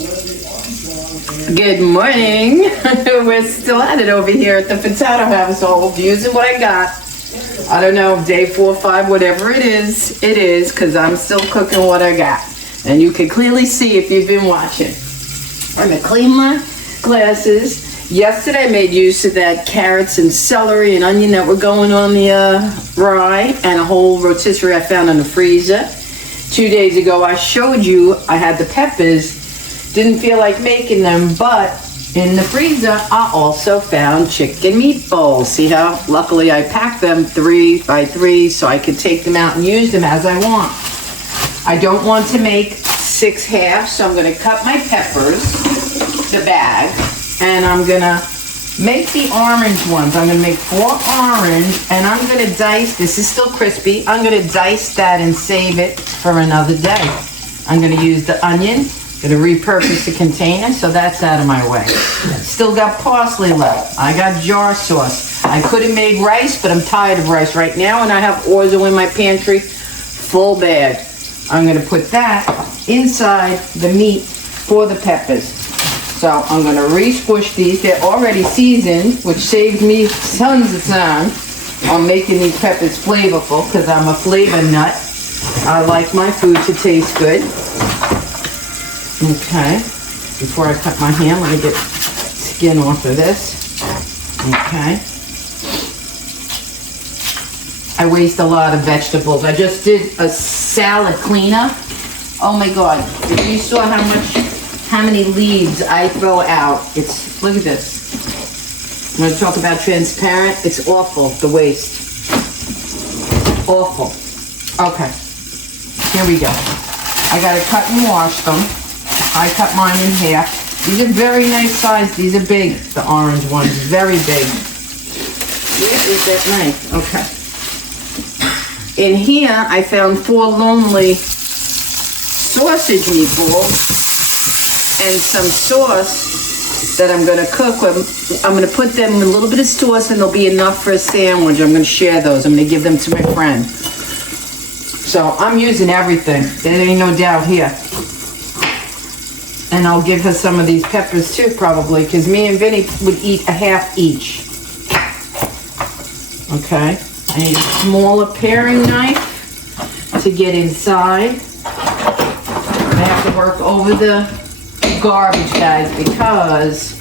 Good morning. We're still at it over here at the Potato household, using what I got. I don't know, day 4 or 5, whatever it is, because I'm still cooking what I got. And you can clearly see if you've been watching. I'm gonna clean my glasses. Yesterday I made use of that carrots and celery and onion that were going on the rye, and a whole rotisserie I found in the freezer. 2 days ago I showed you I had the peppers. Didn't feel like making them, but in the freezer I also found chicken meatballs. See how luckily I packed them 3 by 3 so I could take them out and use them as I want. I don't want to make 6 halves, so I'm going to cut my peppers, the bag, and I'm going to make the orange ones. I'm going to make 4 orange, and I'm going to dice, this is still crispy, I'm going to dice that and save it for another day. I'm going to use the onion, going to repurpose the container, so that's out of my way. Still got parsley left. I got jar sauce. I could have made rice, but I'm tired of rice right now, and I have Orzo in my pantry, full bag. I'm going to put that inside the meat for the peppers. So I'm going to re-squish these. They're already seasoned, which saves me tons of time on making these peppers flavorful, because I'm a flavor nut. I like my food to taste good. Okay, before I cut my hand, let me get skin off of this. Okay. I waste a lot of vegetables. I just did a salad cleanup. Oh my God, if you saw how many leaves I throw out, look at this. I'm gonna talk about transparent. It's awful, the waste. Awful. Okay, here we go. I gotta cut and wash them. I cut mine in half. These are very nice size. These are big, the orange ones, very big. Where is that knife? Okay. In here, I found 4 lonely sausage meatballs and some sauce that I'm gonna cook with. I'm gonna put them in a little bit of sauce and they'll be enough for a sandwich. I'm gonna share those. I'm gonna give them to my friend. So I'm using everything. There ain't no doubt here. And I'll give her some of these peppers too, probably, because me and Vinny would eat a half each. Okay, I need a smaller paring knife to get inside. I have to work over the garbage bags because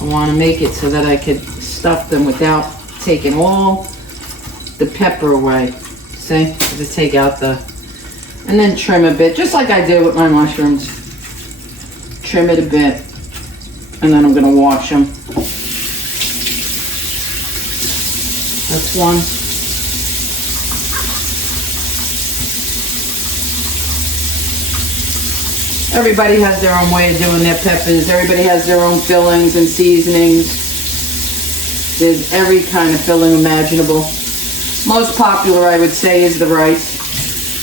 I want to make it so that I could stuff them without taking all the pepper away. See, just take out and then trim a bit, just like I did with my mushrooms. Trim it a bit, and then I'm gonna wash them. That's one. Everybody has their own way of doing their peppers. Everybody has their own fillings and seasonings. There's every kind of filling imaginable. Most popular, I would say, is the rice.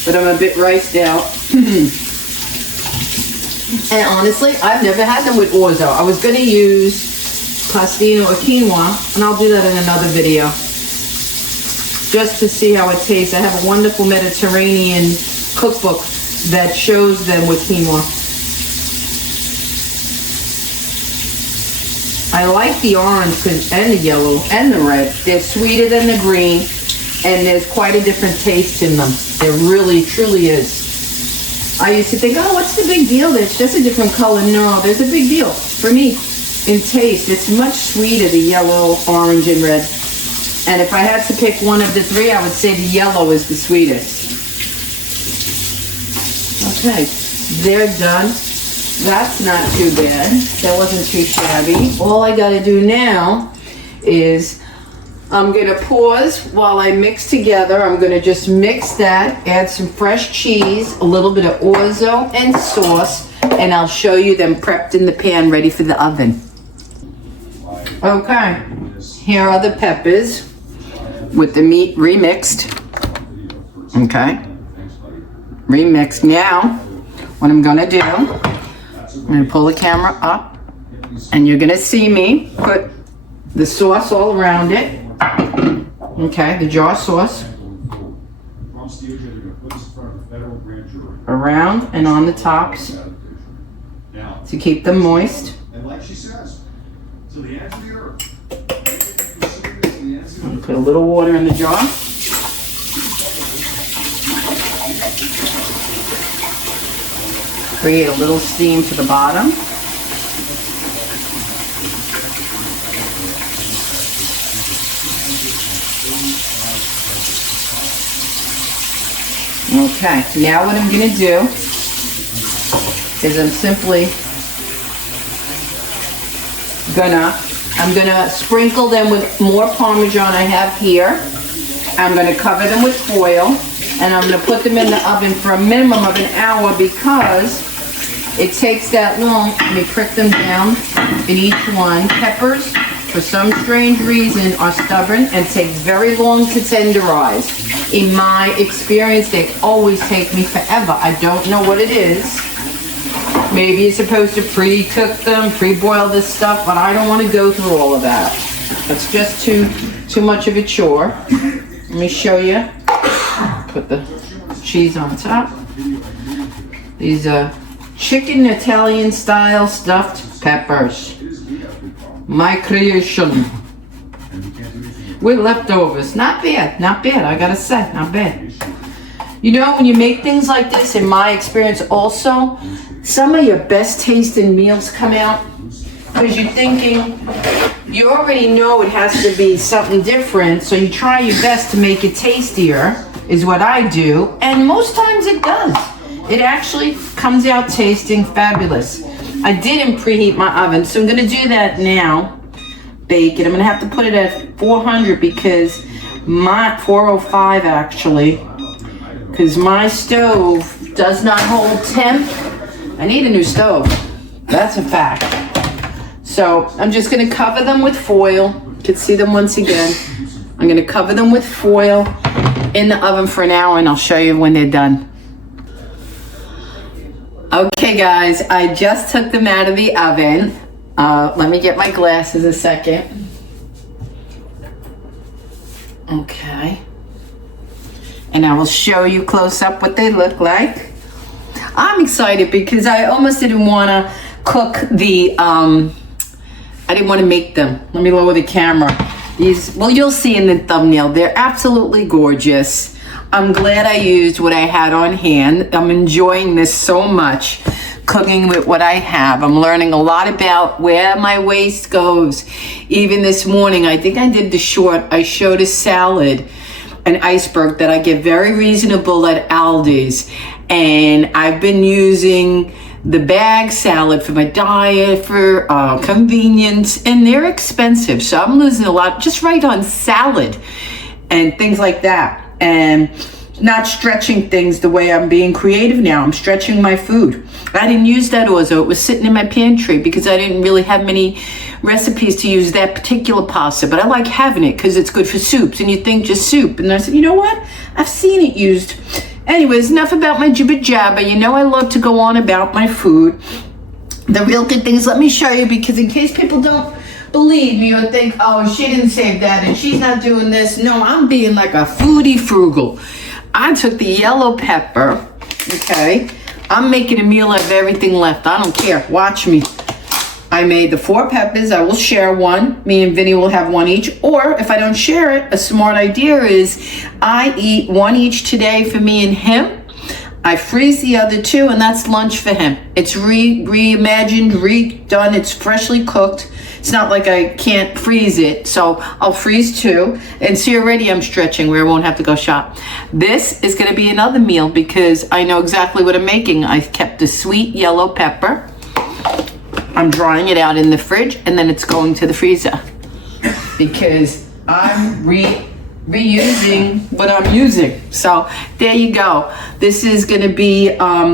But I'm a bit riced out. And honestly, I've never had them with Orzo. I was going to use pastino or quinoa, and I'll do that in another video. Just to see how it tastes. I have a wonderful Mediterranean cookbook that shows them with quinoa. I like the orange and the yellow and the red. They're sweeter than the green, and there's quite a different taste in them. There really, truly is. I used to think, oh, what's the big deal? It's just a different color. No, there's a big deal. For me, in taste, it's much sweeter, the yellow, orange, and red. And if I had to pick one of the 3, I would say the yellow is the sweetest. Okay, they're done. That's not too bad. That wasn't too shabby. All I gotta do now is I'm gonna pause while I mix together. I'm gonna just mix that, add some fresh cheese, a little bit of Orzo and sauce, and I'll show you them prepped in the pan, ready for the oven. Okay, here are the peppers with the meat remixed. Okay, remixed. Now, what I'm gonna do, I'm gonna pull the camera up, and you're gonna see me put the sauce all around it. Okay, the jar sauce. around and on the tops to keep them moist. And like she says, so the answer I'm gonna put a little water in the jar. Create a little steam to the bottom. Okay, now what I'm gonna do is I'm gonna sprinkle them with more Parmesan I have here. I'm gonna cover them with foil, and I'm gonna put them in the oven for a minimum of an hour because it takes that long. Let me prick them down in each one. Peppers, for some strange reason, are stubborn and take very long to tenderize. In my experience, they always take me forever. I don't know what it is. Maybe you're supposed to pre-cook them, pre-boil this stuff, but I don't want to go through all of that. It's just too much of a chore. Let me show you. Put the cheese on top. These are chicken Italian style stuffed peppers. My creation. With leftovers. Not bad, not bad, I gotta say, not bad. You know, when you make things like this, in my experience also, some of your best tasting meals come out because you're thinking, you already know it has to be something different, so you try your best to make it tastier, is what I do, and most times it does. It actually comes out tasting fabulous. I didn't preheat my oven, so I'm gonna do that now. Bake it. I'm gonna have to put it at 400 because my 405 actually, because my stove does not hold temp. I need a new stove. That's a fact. So I'm just gonna cover them with foil. You can see them once again. I'm gonna cover them with foil in the oven for an hour, and I'll show you when they're done. Okay guys, I just took them out of the oven. Let me get my glasses a second. Okay. And I will show you close up what they look like. I'm excited because I almost didn't want to cook the, I didn't want to make them. Let me lower the camera. These, well, you'll see in the thumbnail, they're absolutely gorgeous. I'm glad I used what I had on hand. I'm enjoying this so much, cooking with what I have. I'm learning a lot about where my waste goes. Even this morning, I think I did the short, I showed a salad, an iceberg that I get very reasonable at Aldi's. And I've been using the bag salad for my diet, for convenience, and they're expensive. So I'm losing a lot just right on salad and things like that. And not stretching things the way I'm being creative now. I'm stretching my food. I didn't use that Orzo. It was sitting in my pantry because I didn't really have many recipes to use that particular pasta, but I like having it because it's good for soups, and you think just soup. And I said, you know what? I've seen it used. Anyways, enough about my jibber jabber. You know I love to go on about my food. The real good things, let me show you, because in case people don't believe me or think, oh, she didn't save that and she's not doing this. No, I'm being like a foodie frugal. I took the yellow pepper, okay? I'm making a meal out of everything left. I don't care. Watch me. I made the 4 peppers. I will share one. Me and Vinny will have one each. Or if I don't share it, a smart idea is I eat one each today for me and him. I freeze the other 2, and that's lunch for him. It's reimagined, redone. It's freshly cooked. It's not like I can't freeze it, so I'll freeze 2. And see, already I'm stretching where I won't have to go shop. This is going to be another meal because I know exactly what I'm making. I kept the sweet yellow pepper. I'm drying it out in the fridge, and then it's going to the freezer because I'm reusing what I'm using. So there you go. This is going to be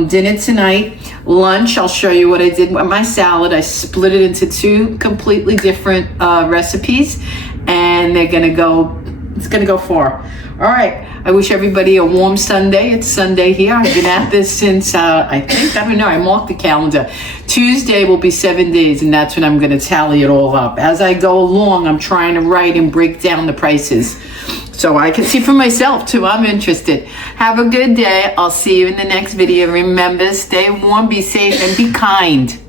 dinner tonight. Lunch, I'll show you what I did with my salad. I split it into 2 completely different recipes, and they're going to go, it's going to go far. All right. I wish everybody a warm Sunday. It's Sunday here. I've been at this since, I don't know, I marked the calendar. Tuesday will be 7 days, and that's when I'm going to tally it all up. As I go along, I'm trying to write and break down the prices. So I can see for myself too. I'm interested. Have a good day. I'll see you in the next video. Remember, stay warm, be safe, and be kind.